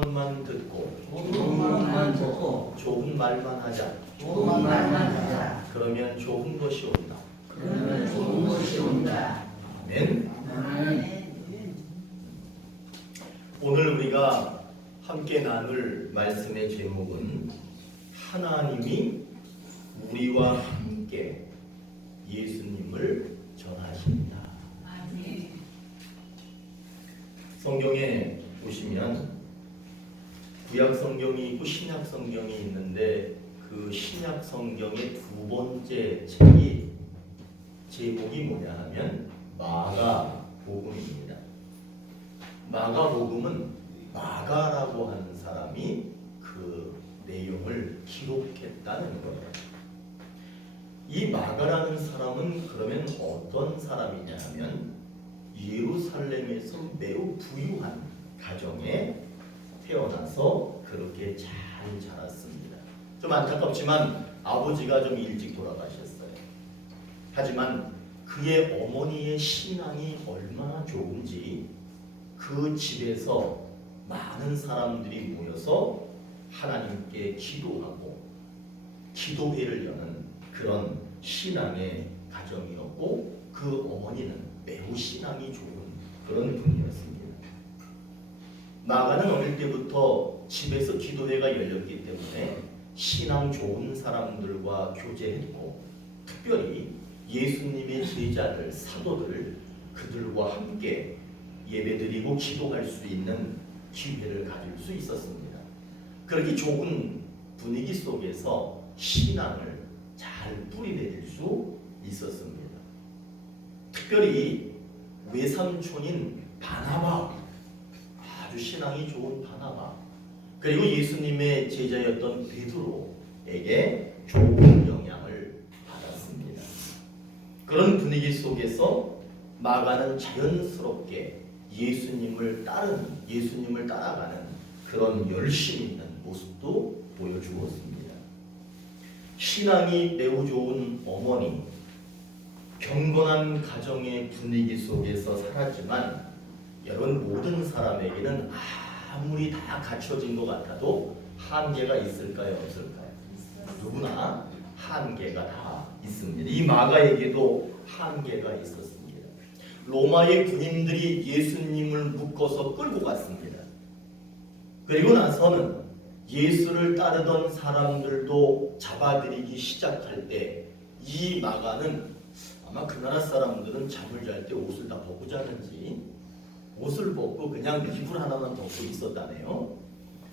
것만 듣고 좋은 말만 하자. 그러면 좋은 것이 온다. 아멘. 오늘 우리가 함께 나눌 말씀의 제목은 하나님이 우리와 함께 예수님을 전하신다. 성경에 보시면 구약 성경이 있고 신약 성경이 있는데 그 신약 성경의 두 번째 책이 제목이 뭐냐 하면 마가복음입니다. 마가복음은 마가라고 하는 사람이 그 내용을 기록했다는 거예요. 이 마가라는 사람은 그러면 어떤 사람이냐 하면 예루살렘에서 매우 부유한 가정에 태어나서 그렇게 잘 자랐습니다. 좀 안타깝지만 아버지가 좀 일찍 돌아가셨어요. 하지만 그의 어머니의 신앙이 얼마나 좋은지 그 집에서 많은 사람들이 모여서 하나님께 기도하고 기도회를 여는 그런 신앙의 가정이었고 그 어머니는 매우 신앙이 좋은 그런 분이었습니다. 마가는 어릴 때부터 집에서 기도회가 열렸기 때문에 신앙 좋은 사람들과 교제했고 특별히 예수님의 제자들, 사도들 그들과 함께 예배드리고 기도할 수 있는 기회를 가질 수 있었습니다. 그렇게 좋은 분위기 속에서 신앙을 잘 뿌리내릴 수 있었습니다. 특별히 외삼촌인 바나바, 아주 신앙이 좋은 바나바, 그리고 예수님의 제자였던 베드로에게 좋은 영향을 받았습니다. 그런 분위기 속에서 마가는 자연스럽게 예수님을 따라가는 그런 열심 있는 모습도 보여주었습니다. 신앙이 매우 좋은 어머니, 경건한 가정의 분위기 속에서 살았지만 여러분 모든 사람에게는 아무리 다 갖춰진 것 같아도 한계가 있을까요? 없을까요? 누구나 한계가 다 있습니다. 이 마가에게도 한계가 있었습니다. 로마의 군인들이 예수님을 묶어서 끌고 갔습니다. 그리고 나서는 예수를 따르던 사람들도 잡아들이기 시작할 때 이 마가는 아마 그 나라 사람들은 잠을 잘 때 옷을 다 벗고 자는지 옷을 벗고 그냥 이불 하나만 덮고 있었다네요.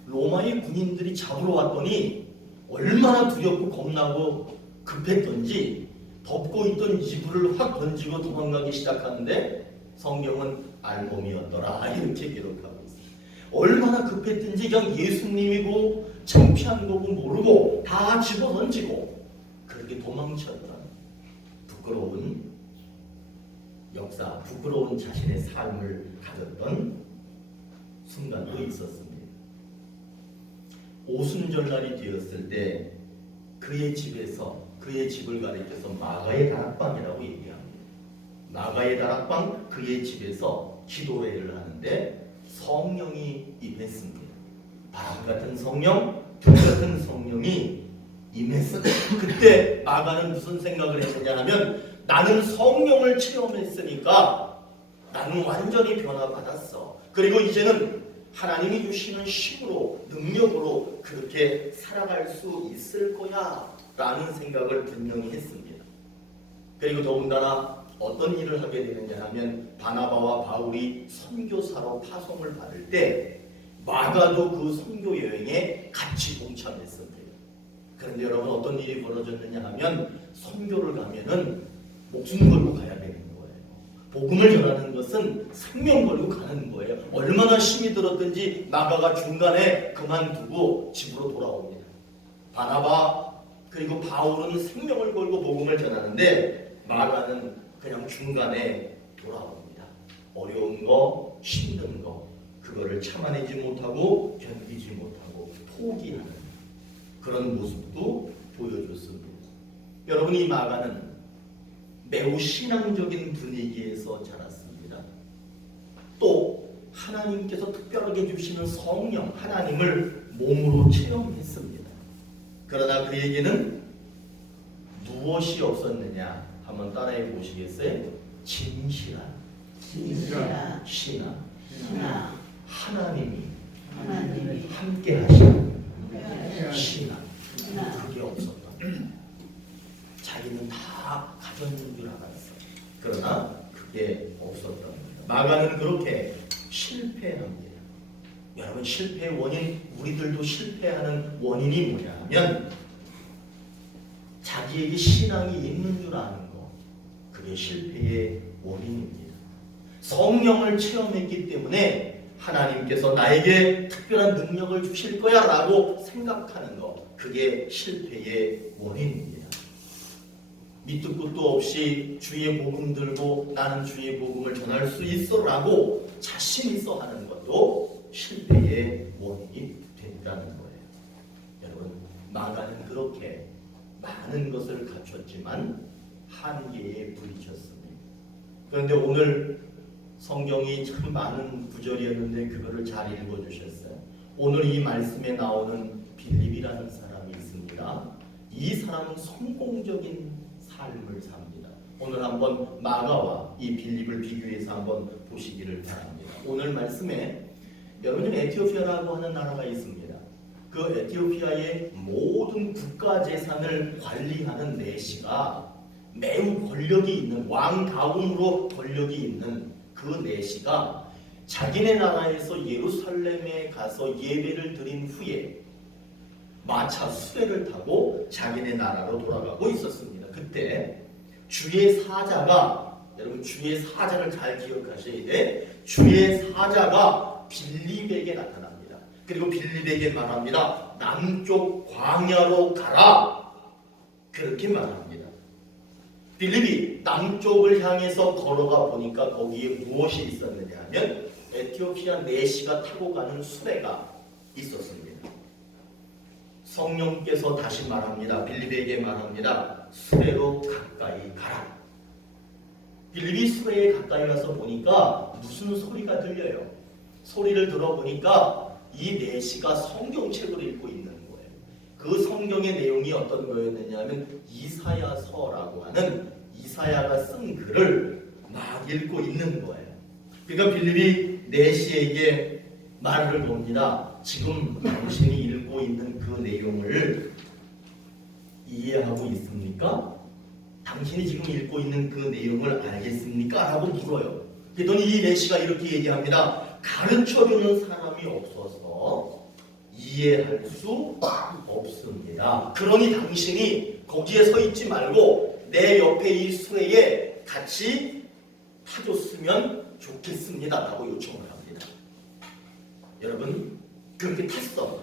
로마의 군인들이 잡으러 왔더니 얼마나 두렵고 겁나고 급했던지 덮고 있던 이불을 확 던지고 도망가기 시작하는데 성경은 알몸이었더라 이렇게 기록하고 있어요. 얼마나 급했든지 그냥 예수님이고 창피한 거고 모르고 다 집어던지고 그렇게 도망쳤던 부끄러운 역사, 부끄러운 자신의 삶을 가졌던 순간도 있었습니다. 오순절날이 되었을 때 그의 집에서 그의 집을 가리켜서 마가의 다락방이라고 얘기합니다. 마가의 다락방 그의 집에서 기도회를 하는데 성령이 임했습니다. 바람 같은 성령, 두 같은 성령이 임했습니다. 그때 마가는 무슨 생각을 했느냐 하면 나는 성령을 체험했으니까 나는 완전히 변화받았어. 그리고 이제는 하나님이 주시는 힘으로 능력으로 그렇게 살아갈 수 있을 거야 라는 생각을 분명히 했습니다. 그리고 더군다나 어떤 일을 하게 되느냐 하면 바나바와 바울이 선교사로 파송을 받을 때 마가도 그 선교 여행에 같이 동참했습니다. 그런데 여러분 어떤 일이 벌어졌느냐 하면 선교를 가면은 목숨 걸고 가야 되는 거예요. 복음을 전하는 것은 생명 걸고 가는 거예요. 얼마나 힘이 들었든지 마가가 중간에 그만두고 집으로 돌아옵니다. 바나바 그리고 바울은 생명을 걸고 복음을 전하는데 마가는 그냥 중간에 돌아옵니다. 어려운 거, 힘든 거 그거를 참아내지 못하고 견디지 못하고 포기하는 그런 모습도 보여줬습니다. 여러분 이 마가는 매우 신앙적인 분위기에서 자랐습니다. 또 하나님께서 특별하게 주시는 성령 하나님을 몸으로 체험했습니다. 그러나 그에게는 무엇이 없었느냐? 한번 따라해 보시겠어요? 진실한 신앙. 하나님이 함께 하시는 신앙. 그게 없었다. 자기는 다 가졌는 줄 알았어. 그러나 그게 없었던 겁니다. 마가는 그렇게 실패합니다. 여러분, 실패의 원인, 우리들도 실패하는 원인이 뭐냐 하면 자기에게 신앙이 있는 줄 아는 거, 그게 실패의 원인입니다. 성령을 체험했기 때문에 하나님께서 나에게 특별한 능력을 주실 거야 라고 생각하는 거, 그게 실패의 원인입니다. 밑도 끝도 없이 주의 복음 들고 나는 주의 복음을 전할 수 있어 라고 자신 있어 하는 것도 실패의 원인이 된다는 거예요. 여러분, 마가는 그렇게 많은 것을 갖췄지만 한계에 부딪혔습니다. 그런데 오늘 성경이 참 많은 구절이었는데 그거를 잘 읽어주셨어요. 오늘 이 말씀에 나오는 빌립이라는 사람이 있습니다. 이 사람은 성공적인 삶을 삽니다. 오늘 한번 마가와 이 빌립을 비교해서 한번 보시기를 바랍니다. 오늘 말씀에 여러분, 에티오피아라고 하는 나라가 있습니다. 그 에티오피아의 모든 국가 재산을 관리하는 내시가 매우 권력이 있는, 왕다움으로 권력이 있는 그 내시가 자기네 나라에서 예루살렘에 가서 예배를 드린 후에 마차 수레를 타고 자기네 나라로 돌아가고 있었습니다. 그때 주의 사자가, 여러분 주의 사자를 잘 기억하셔야 돼. 주의 사자가 빌립에게 나타납니다. 그리고 빌립에게 말합니다. 남쪽 광야로 가라. 그렇게 말합니다. 빌립이 남쪽을 향해서 걸어가 보니까 거기에 무엇이 있었느냐 하면 에티오피아 내시가 타고 가는 수레가 있었습니다. 성령께서 다시 말합니다. 빌립에게 말합니다. 수레로 가까이 가라. 빌립이 수레에 가까이 가서 보니까 무슨 소리가 들려요. 소리를 들어보니까 이 내시가 성경책을 읽고 있는 거예요. 그 성경의 내용이 어떤 거였느냐 하면 이사야서라고 하는 이사야가 쓴 글을 막 읽고 있는 거예요. 그러니까 빌립이 내시에게 말을 겁니다. 지금 당신이 읽고 있는 그 내용을 이해하고 있습니까? 당신이 지금 읽고 있는 그 내용을 알겠습니까? 라고 물어요. 그랬더니 이 내시가 이렇게 얘기합니다. 가르쳐주는 사람이 없어서 이해할 수 없습니다. 그러니 당신이 거기에 서 있지 말고 내 옆에 이 수레에 같이 타줬으면 좋겠습니다. 라고 요청을 합니다. 여러분, 그렇게 탔어.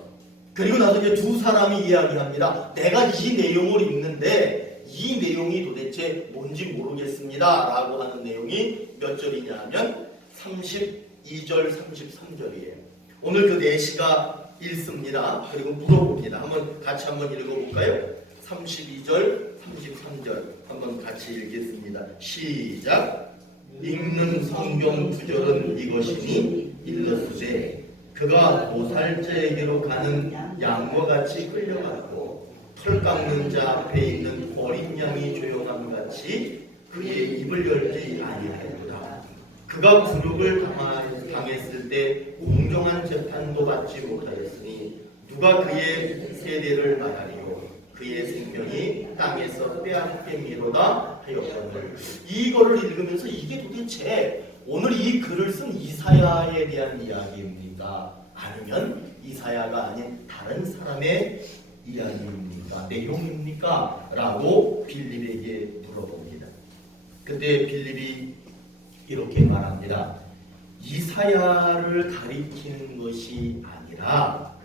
그리고 나중에 두 사람이 이야기합니다. 내가 이 내용을 읽는데 이 내용이 도대체 뭔지 모르겠습니다. 라고 하는 내용이 몇 절이냐 하면 32절, 33절이에요. 오늘 그 내시가 읽습니다. 그리고 물어봅니다. 같이 한번 읽어볼까요? 32절, 33절 한번 같이 읽겠습니다. 시작. 읽는 성경 구절은 이것이니 일러스되 그가 노살자에게로 가는 양과 같이 끌려갔고 털 깎는 자 앞에 있는 어린 양이 조용함 같이 그의 입을 열지 아니하였도다. 그가 굴욕을 당했을 때 공정한 재판도 받지 못하였으니 누가 그의 세대를 말하리요. 그의 생명이 땅에서 빼앗김이로다 하였거늘. 이거를 읽으면서 이게 도대체 오늘 이 글을 쓴 이사야에 대한 이야기입니까? 아니면 이사야가 아닌 다른 사람의 이야기입니까? 내용입니까? 라고 빌립에게 물어봅니다. 그때 빌립이 이렇게 말합니다. 이사야를 가리키는 것이 아니라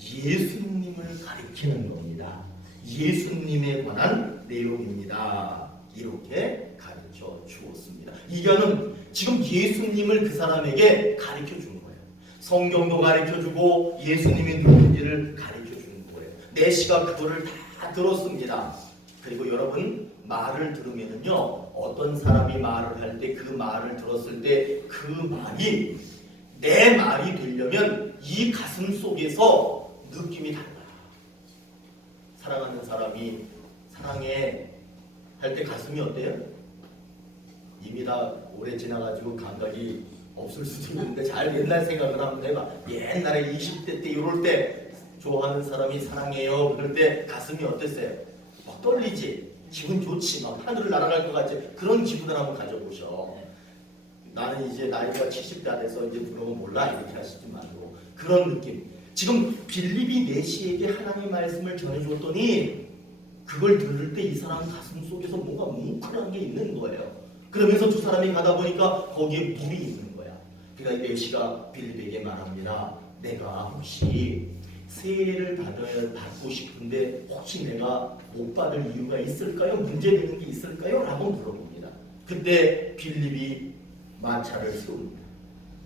예수님을 가리키는 겁니다. 예수님에 관한 내용입니다. 이렇게 가르쳐 주었습니다. 이거는 지금 예수님을 그 사람에게 가르쳐 준 거예요. 성경도 가르쳐 주고 예수님이 누군지를 가르쳐 준 거예요. 내시가 그거를 다 들었습니다. 그리고 여러분, 말을 들으면은요, 어떤 사람이 말을 할 때 그 말을 들었을 때 그 말이 내 말이 되려면 이 가슴 속에서 느낌이 달라요. 사랑하는 사람이 사랑해 할 때 가슴이 어때요? 이미 다 오래 지나가지고 감각이 없을 수도 있는데 잘 옛날 생각을 한번 해봐. 옛날에 20대 때 이럴 때 좋아하는 사람이 사랑해요 그럴 때 가슴이 어땠어요? 막 떨리지? 기분 좋지? 막 하늘을 날아갈 것 같지? 그런 기분을 한번 가져보셔. 나는 이제 나이가 70대 안 돼서 이제 그런 거 몰라 이렇게 하시지 말고 그런 느낌. 지금 빌립이 내시에게 하나님의 말씀을 전해줬더니 그걸 들을 때 이 사람 가슴 속에서 뭔가 뭉클한 게 있는 거예요. 그러면서 두 사람이 가다 보니까 거기에 물이 있는 거야. 그러니까 내시가 빌립에게 말합니다. 내가 혹시 세례를 받고 싶은데 혹시 내가 못 받을 이유가 있을까요? 문제되는 게 있을까요? 라고 물어봅니다. 그때 빌립이 마차를 세웁니다.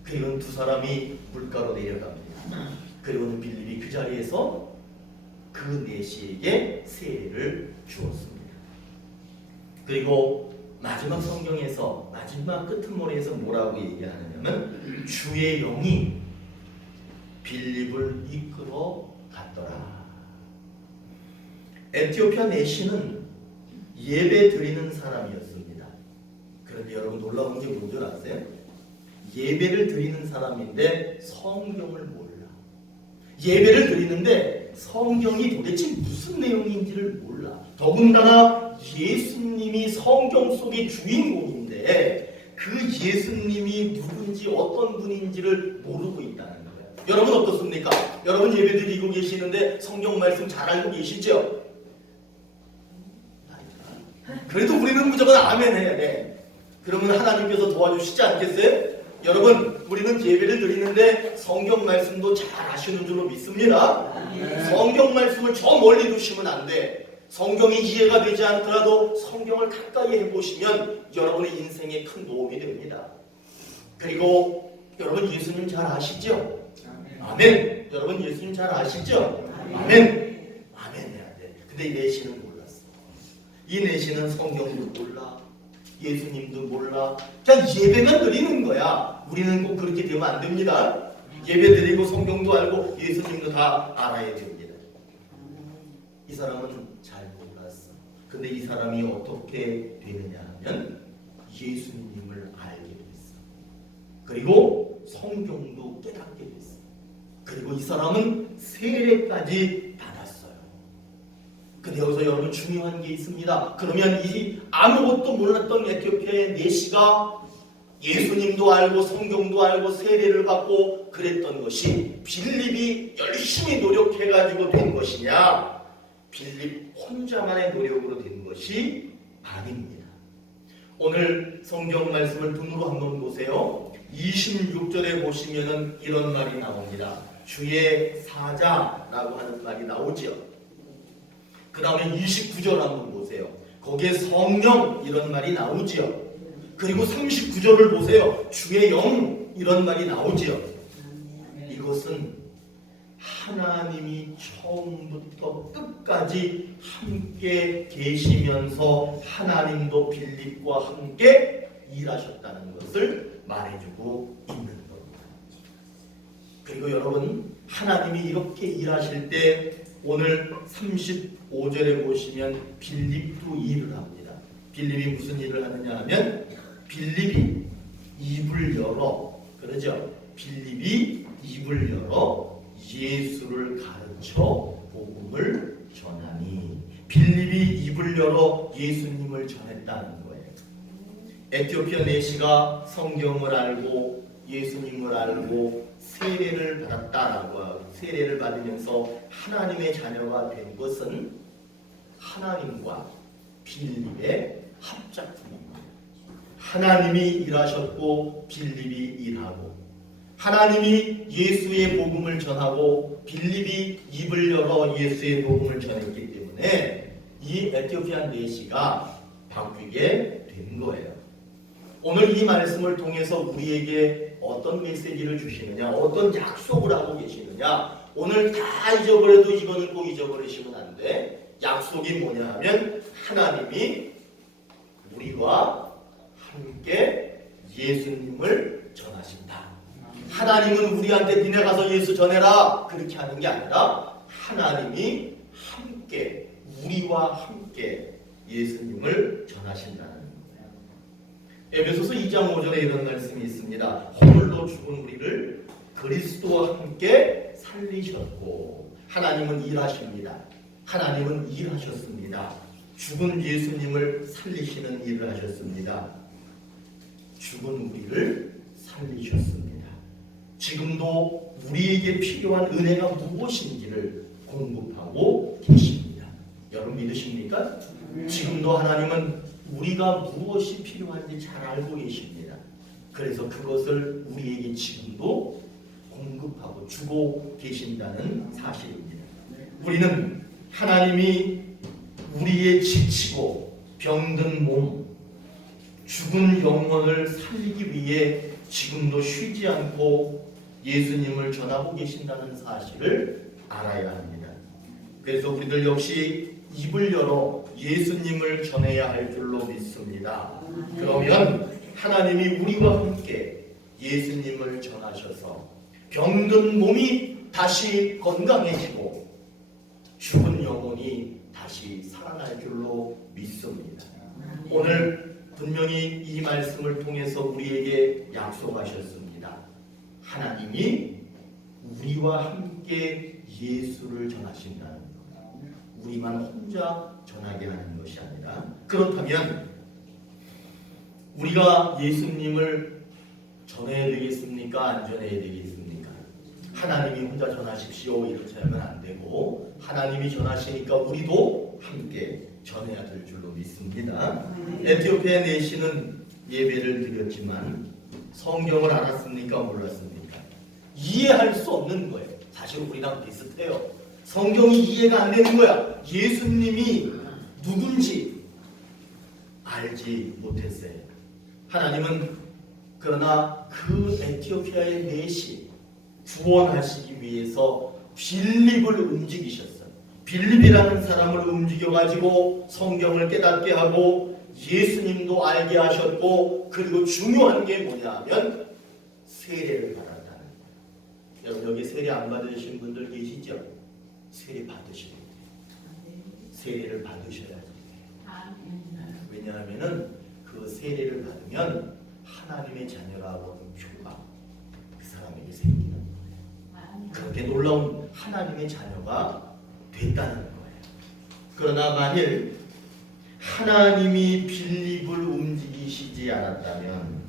그리고는 두 사람이 물가로 내려갑니다. 그리고는 빌립이 그 자리에서 그 내시에게 세례를 주었습니다. 그리고 마지막 성경에서 마지막 끄트머리에서 뭐라고 얘기하느냐면 주의 영이 빌립을 이끌어 갔더라. 에티오피아 내시는 예배 드리는 사람이었습니다. 그런데 여러분 놀라운 게 뭔 줄 아세요? 예배를 드리는 사람인데 성경을 몰라. 예배를 드리는데 성경이 도대체 무슨 내용인지를 몰라. 더군다나 예수님이 성경 속의 주인공인데 그 예수님이 누군지 어떤 분인지를 모르고 있다는 거예요. 여러분 어떻습니까? 여러분 예배 드리고 계시는데 성경 말씀 잘 알고 계시죠? 그래도 우리는 무조건 아멘 해야 돼. 그러면 하나님께서 도와주시지 않겠어요? 여러분 우리는 예배를 드리는데 성경 말씀도 잘 아시는 줄로 믿습니다. 성경 말씀을 저 멀리 두시면 안 돼. 성경이 이해가 되지 않더라도 성경을 가까이 해보시면 여러분의 인생에 큰 도움이 됩니다. 그리고 여러분 예수님 잘 아시죠? 아멘. 여러분 예수님 잘 아시죠? 아멘. 아멘 해야 돼. 근데 이 내시는 몰랐어. 이 내시는 성경도 몰라. 예수님도 몰라. 그냥 예배만 드리는 거야. 우리는 꼭 그렇게 되면 안 됩니다. 예배 드리고 성경도 알고 예수님도 다 알아야 됩니다. 이 사람은 잘 몰랐어. 근데 이 사람이 어떻게 되느냐 하면 예수님을 알게 됐어. 그리고 성경도 깨닫게 됐어. 그리고 이 사람은 세례까지 받았어요. 근데 여기서 여러분 중요한 게 있습니다. 그러면 이 아무것도 몰랐던 에티오피아의 내시가 예수님도 알고 성경도 알고 세례를 받고 그랬던 것이 빌립이 열심히 노력해가지고 된 것이냐? 빌립 혼자만의 노력으로 된 것이 아닙니다. 오늘 성경 말씀을 눈으로 한번 보세요. 26절에 보시면은 이런 말이 나옵니다. 주의 사자라고 하는 말이 나오죠. 그 다음에 29절 한번 보세요. 거기에 성령 이런 말이 나오죠. 그리고 39절을 보세요. 주의 영 이런 말이 나오죠. 이것은 하나님이 처음부터 끝까지 함께 계시면서 하나님도 빌립과 함께 일하셨다는 것을 말해주고 있는 겁니다. 그리고 여러분 하나님이 이렇게 일하실 때 오늘 35절에 보시면 빌립도 일을 합니다. 빌립이 무슨 일을 하느냐 하면 빌립이 입을 열어, 그러죠? 빌립이 입을 열어 예수를 가르쳐 복음을 전하니 빌립이 입을 열어 예수님을 전했다는 거예요. 에티오피아 내시가 성경을 알고 예수님을 알고 세례를 받았다라고 하고 세례를 받으면서 하나님의 자녀가 된 것은 하나님과 빌립의 합작품입니다. 하나님이 일하셨고 빌립이 일하고 하나님이 예수의 복음을 전하고 빌립이 입을 열어 예수의 복음을 전했기 때문에 이 에티오피아 내시가 바뀌게 된 거예요. 오늘 이 말씀을 통해서 우리에게 어떤 메시지를 주시느냐, 어떤 약속을 하고 계시느냐. 오늘 다 잊어버려도 이거는 꼭 잊어버리시면 안 돼. 약속이 뭐냐 하면 하나님이 우리와 함께 예수님을 전하신다. 하나님은 우리한테 니네 가서 예수 전해라 그렇게 하는 게 아니라 하나님이 함께 우리와 함께 예수님을 전하신다는 거예요. 에베소서 2장 5절에 이런 말씀이 있습니다. 허물로 죽은 우리를 그리스도와 함께 살리셨고, 하나님은 일하십니다. 하나님은 일하셨습니다. 죽은 예수님을 살리시는 일을 하셨습니다. 죽은 우리를 살리셨습니다. 지금도 우리에게 필요한 은혜가 무엇인지를 공급하고 계십니다. 여러분 믿으십니까? 지금도 하나님은 우리가 무엇이 필요한지 잘 알고 계십니다. 그래서 그것을 우리에게 지금도 공급하고 주고 계신다는 사실입니다. 우리는 하나님이 우리의 지치고 병든 몸, 죽은 영혼을 살리기 위해 지금도 쉬지 않고 예수님을 전하고 계신다는 사실을 알아야 합니다. 그래서 우리들 역시 입을 열어 예수님을 전해야 할 줄로 믿습니다. 그러면 하나님이 우리와 함께 예수님을 전하셔서 병든 몸이 다시 건강해지고 죽은 영혼이 다시 살아날 줄로 믿습니다. 오늘 분명히 이 말씀을 통해서 우리에게 약속하셨습니다. 하나님이 우리와 함께 예수를 전하신다는 것. 우리만 혼자 전하게 하는 것이 아니라, 그렇다면 우리가 예수님을 전해야 되겠습니까? 안 전해야 되겠습니까? 하나님이 혼자 전하십시오 이렇게 하면 안 되고, 하나님이 전하시니까 우리도 함께 전해야 될 줄로 믿습니다. 에티오피아 내시는 예배를 드렸지만 성경을 알았습니까? 몰랐습니까? 이해할 수 없는 거예요. 사실 우리랑 비슷해요. 성경이 이해가 안 되는 거야. 예수님이 누군지 알지 못했어요. 하나님은 그러나 그 에티오피아의 내시 구원하시기 위해서 빌립을 움직이셨어요. 빌립이라는 사람을 움직여가지고 성경을 깨닫게 하고 예수님도 알게 하셨고, 그리고 중요한 게 뭐냐면 세례를 받았다는 거예요. 여러분 여기 세례 안 받으신 분들 계시죠? 세례 받으셔야 돼요. 세례를 받으셔야 돼요. 왜냐하면 그 세례를 받으면 하나님의 자녀라고 하는 표가 그 사람에게 생기는 거예요. 그렇게 놀라운 하나님의 자녀가 됐다는 거예요. 그러나 만일 하나님이 빌립을 움직이시지 않았다면,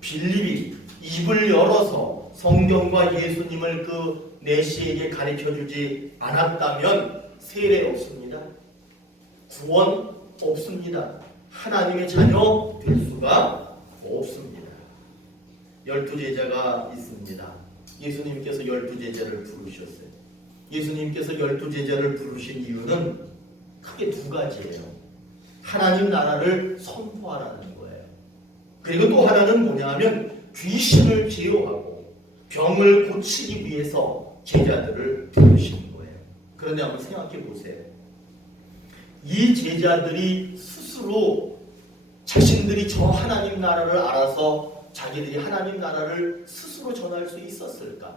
빌립이 입을 열어서 성경과 예수님을 그 내시에게 가르쳐주지 않았다면 세례 없습니다. 구원 없습니다. 하나님의 자녀 될 수가 없습니다. 12제자가 있습니다. 예수님께서 12제자를 부르셨어요. 예수님께서 12제자를 부르신 이유는 크게 두 가지예요. 하나님 나라를 선포하라는 거예요. 그리고 또 하나는 뭐냐면 귀신을 제어하고 병을 고치기 위해서 제자들을 부르신 거예요. 그런데 한번 생각해 보세요. 이 제자들이 스스로 자신들이 저 하나님 나라를 알아서 자기들이 하나님 나라를 스스로 전할 수 있었을까?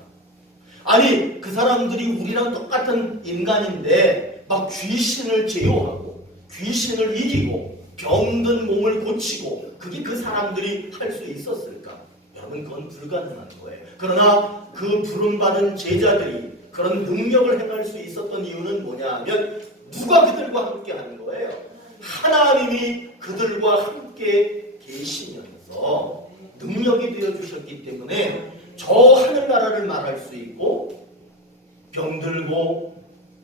아니, 그 사람들이 우리랑 똑같은 인간인데 막 귀신을 제어하고 귀신을 이기고 병든 몸을 고치고 그게 그 사람들이 할 수 있었을까? 여러분 그건 불가능한 거예요. 그러나 그 부름받은 제자들이 그런 능력을 행할 수 있었던 이유는 뭐냐 하면 누가 그들과 함께 하는 거예요? 하나님이 그들과 함께 계시면서 능력이 되어주셨기 때문에 저 하늘나라를 말할 수 있고 병들고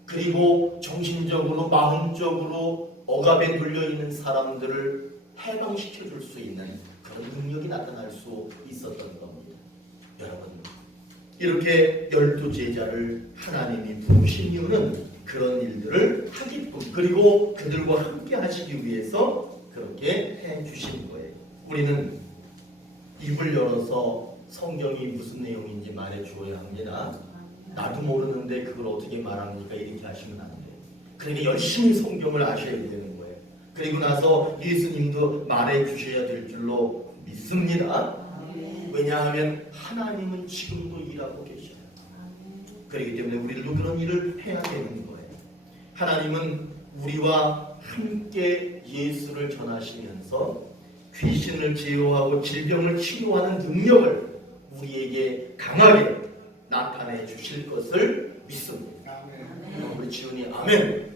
그리고 정신적으로 마음적으로 억압에 눌려있는 사람들을 해방시켜줄 수 있는 그런 능력이 나타날 수 있었던 겁니다. 여러분 이렇게 12제자를 하나님이 부르신 이유는 그런 일들을 하기뿐, 그리고 그들과 함께 하시기 위해서 그렇게 해주신 거예요. 우리는 입을 열어서 성경이 무슨 내용인지 말해주어야 합니다. 나도 모르는데 그걸 어떻게 말합니까? 이렇게 하시면 안 돼요. 그러니까 열심히 성경을 아셔야 되는 거예요. 그리고 나서 예수님도 말해주셔야 될 줄로 믿습니다. 왜냐하면 하나님은 지금도 일하고 계셔요. 그렇기 때문에 우리들도 그런 일을 해야 되는 거예요. 하나님은 우리와 함께 예수를 전하시면서 귀신을 제어하고 질병을 치료하는 능력을 우리에게 강하게 나타내 주실 것을 믿습니다. 우리 지훈이 아멘.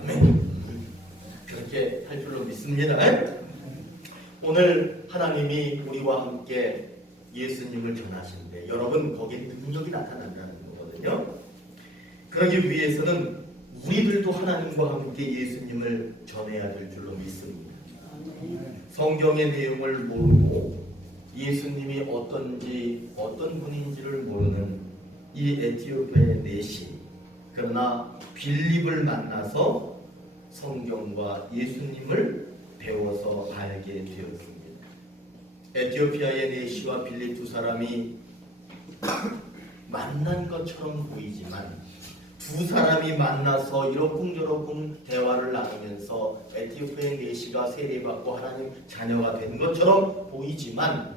아멘. 그렇게 할 줄로 믿습니다. 오늘 하나님이 우리와 함께 예수님을 전하시는데 여러분 거기에 능력이 나타난다는 거거든요. 그러기 위해서는 우리들도 하나님과 함께 예수님을 전해야 될 줄로 믿습니다. 성경의 내용을 모르고 예수님이 어떤지 어떤 분인지를 모르는 이 에티오피아의 내시, 그러나 빌립을 만나서 성경과 예수님을 배워서 알게 되었습니다. 에티오피아의 내시와 빌립 두 사람이 만난 것처럼 보이지만 두 사람이 만나서 이러쿵저러쿵 대화를 나누면서 에티오피아의 내시가 세례받고 하나님 자녀가 된 것처럼 보이지만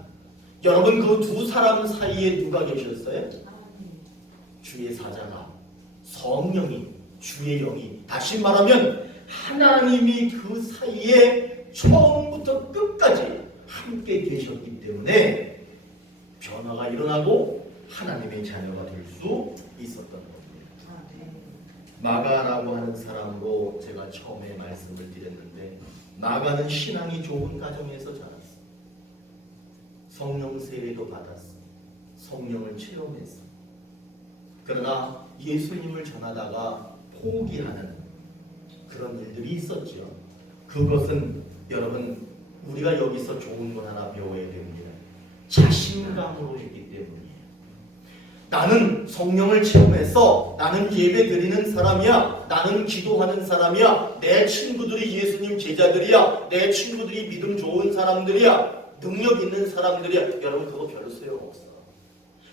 여러분 그 두 사람 사이에 누가 계셨어요? 주의 사자가, 성령이, 주의 영이, 다시 말하면 하나님이 그 사이에 처음부터 끝까지 함께 계셨기 때문에 변화가 일어나고 하나님의 자녀가 될 수 있었던 겁니다. 마가라고 하는 사람으로 제가 처음에 말씀을 드렸는데 마가는 신앙이 좋은 가정에서 자랐어. 성령 세례도 받았어. 성령을 체험했어. 그러나 예수님을 전하다가 포기하는 그런 일들이 있었죠. 그것은 여러분 우리가 여기서 좋은 것 하나 배워야 됩니다. 자신감으로 했기 때문이에요. 나는 성령을 체험해서 나는 예배 드리는 사람이야. 나는 기도하는 사람이야. 내 친구들이 예수님 제자들이야. 내 친구들이 믿음 좋은 사람들이야. 능력 있는 사람들이야. 여러분 그거 별로 소용없어.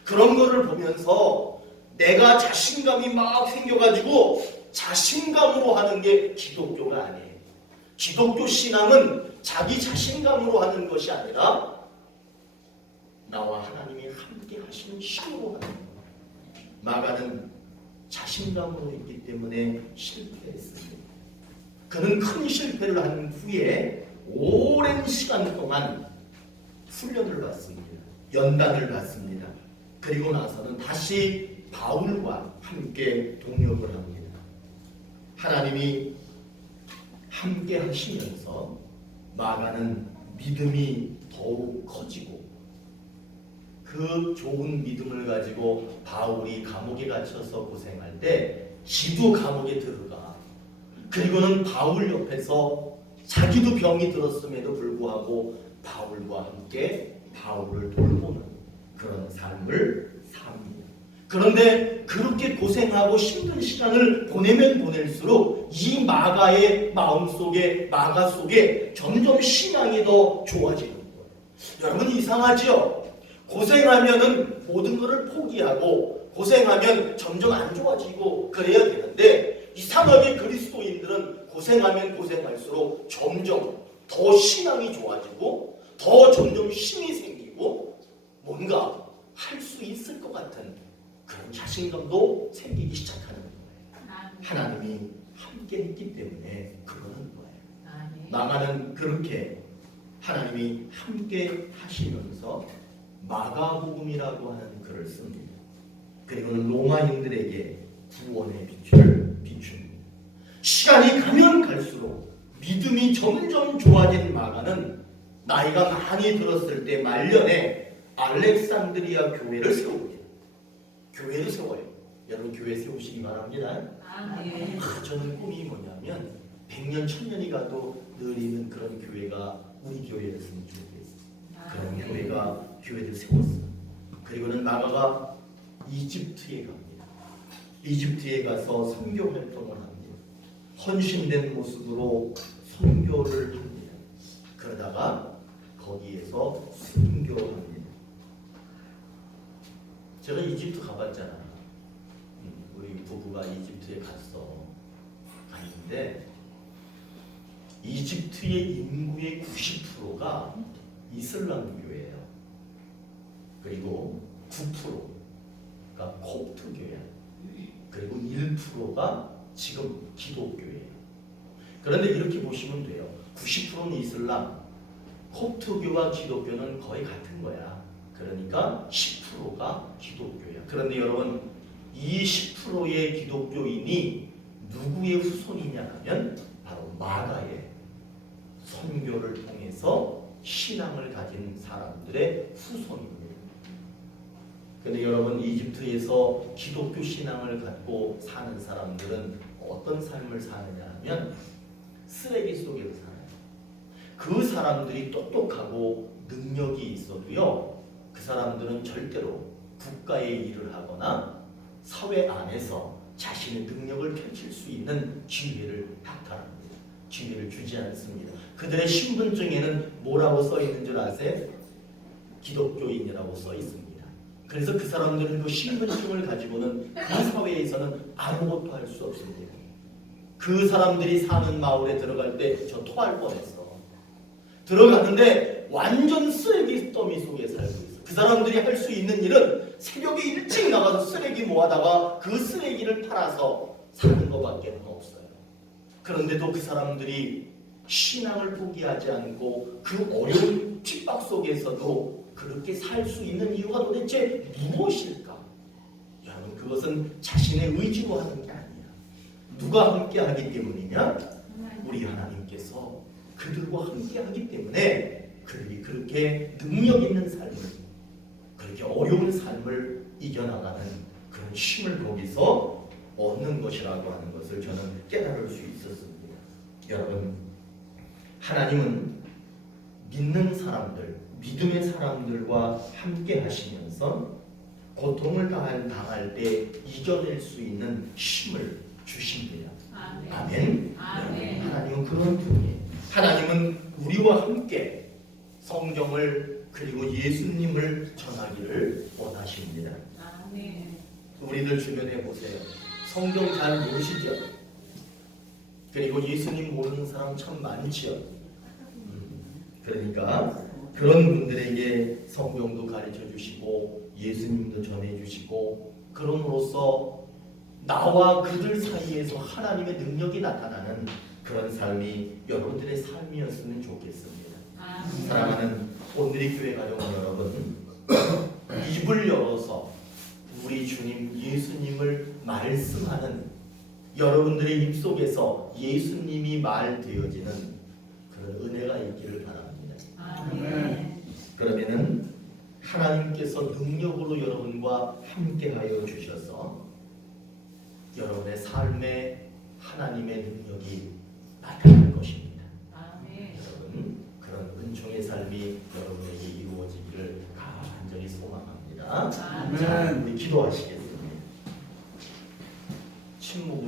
그런 거를 보면서 내가 자신감이 막 생겨가지고 자신감으로 하는 게 기독교가 아니에요. 기독교 신앙은 자기 자신감으로 하는 것이 아니라 나와 하나님이 함께 하시는 힘으로 하는 거예요. 마가는 자신감으로 했기 때문에 실패했습니다. 그는 큰 실패를 한 후에 오랜 시간 동안 훈련을 받습니다. 연단을 받습니다. 그리고 나서는 다시 바울과 함께 동역을 합니다. 하나님이 함께 하시면서 마가는 믿음이 더욱 커지고 그 좋은 믿음을 가지고 바울이 감옥에 갇혀서 고생할 때 지도 감옥에 들어가. 그리고는 바울 옆에서 자기도 병이 들었음에도 불구하고 바울과 함께 바울을 돌보는 그런 삶을 삽니다. 그런데 그렇게 고생하고 힘든 시간을 보내면 보낼수록 이 마가의 마음속에 마가 속에 점점 신앙이 더 좋아지는 거예요. 여러분 이상하죠? 고생하면은 모든 것을 포기하고 고생하면 점점 안 좋아지고 그래야 되는데 이상하게 그리스도인들은 고생하면 고생할수록 점점 더 신앙이 좋아지고 더 점점 힘이 생기고 뭔가 할 수 있을 것 같은 그런 자신감도 생기기 시작하는 거예요. 하나님이 함께 했기 때문에 그러는 거예요. 마가는 그렇게 하나님이 함께 하시면서 마가복음이라고 하는 글을 씁니다. 그리고는 로마인들에게 구원의 빛을 비춥니다. 시간이 가면 갈수록 믿음이 점점 좋아진 마가는 나이가 많이 들었을 때 말년에 알렉산드리아 교회를 세웁니다. 교회를 세워요. 여러분 교회 세우시기 바랍니다. 저는 꿈이 뭐냐면 100년, 1000년이 가도 늘 있는 그런 교회가 우리 교회였으면 좋겠어요. 그런 교회를 세웠어요. 그리고는 마가가 이집트에 갑니다. 이집트에 가서 선교 활동을 합니다. 헌신된 모습으로 선교를 합니다. 그러다가 거기에서 순교합니다. 제가 이집트 가봤잖아요. 우리 부부가 이집트에 갔는데 이집트의 인구의 90%가 이슬람교예요. 그리고 9%가 콥트교회, 그리고 1%가 지금 기독교예요. 그런데 이렇게 보시면 돼요. 90%는 이슬람, 콥트교와 기독교는 거의 같은 거야. 그러니까 10%가 기독교야. 그런데 여러분, 이 10%의 기독교인이 누구의 후손이냐 하면 바로 마가의 선교를 통해서 신앙을 가진 사람들의 후손입니다. 근데 여러분, 이집트에서 기독교 신앙을 갖고 사는 사람들은 어떤 삶을 사느냐 하면 쓰레기 속에서 살아요. 그 사람들이 똑똑하고 능력이 있어도요, 그 사람들은 절대로 국가의 일을 하거나 사회 안에서 자신의 능력을 펼칠 수 있는 기회를 박탈합니다. 기회를 주지 않습니다. 그들의 신분증에는 뭐라고 써 있는 줄 아세요? 기독교인이라고 써 있습니다. 그래서 그 사람들은 그 신분증을 가지고는 그 사회에서는 아무것도 할 수 없습니다. 그 사람들이 사는 마을에 들어갈 때 저 토할 뻔했어. 들어갔는데 완전 쓰레기 더미 속에 살고 있어. 그 사람들이 할 수 있는 일은 새벽에 일찍 나가서 쓰레기 모아다가 그 쓰레기를 팔아서 사는 것밖에 없어요. 그런데도 그 사람들이 신앙을 포기하지 않고 그 어려운 핍박 속에서도 그렇게 살 수 있는 이유가 도대체 무엇일까? 여러분, 그것은 자신의 의지로 하는 게 아니야. 누가 함께하기 때문이냐? 우리 하나님께서 그들과 함께하기 때문에 그들이 그렇게 능력 있는 삶을, 그렇게 어려운 삶을 이겨나가는 그런 힘을 거기서 얻는 것이라고 하는 것을 저는 깨달을 수 있었습니다. 여러분, 하나님은 믿는 사람들, 믿음의 사람들과 함께 하시면서 고통을 당할 때 이겨낼 수 있는 힘을 주신대요. 아멘. 아멘. 하나님은 그런 분이에요. 하나님은 우리와 함께 성경을 그리고 예수님을 전하기를 원하십니다. 아멘. 우리들 주변에 보세요. 성경 잘 모르시죠? 그리고 예수님 모르는 사람 참 많지요. 그러니까 그런 분들에게 성경도 가르쳐 주시고 예수님도 전해 주시고, 그럼으로써 나와 그들 사이에서 하나님의 능력이 나타나는 그런 삶이 여러분들의 삶이었으면 좋겠습니다. 사랑하는 온누리 교회 가족 여러분, 입을 열어서 우리 주님 예수님을 말씀하는 여러분들의 입속에서 예수님이 말되어지는 그런 은혜가 있기를 바랍니다. 아멘. 그러면은 하나님께서 능력으로 여러분과 함께하여 주셔서 여러분의 삶에 하나님의 능력이 나타날 것입니다. 아멘. 여러분, 그런 은총의 삶이 여러분에게 이루어지기를 간절히 소망합니다. 아멘. 자, 우리 기도하시겠습니다. 침묵을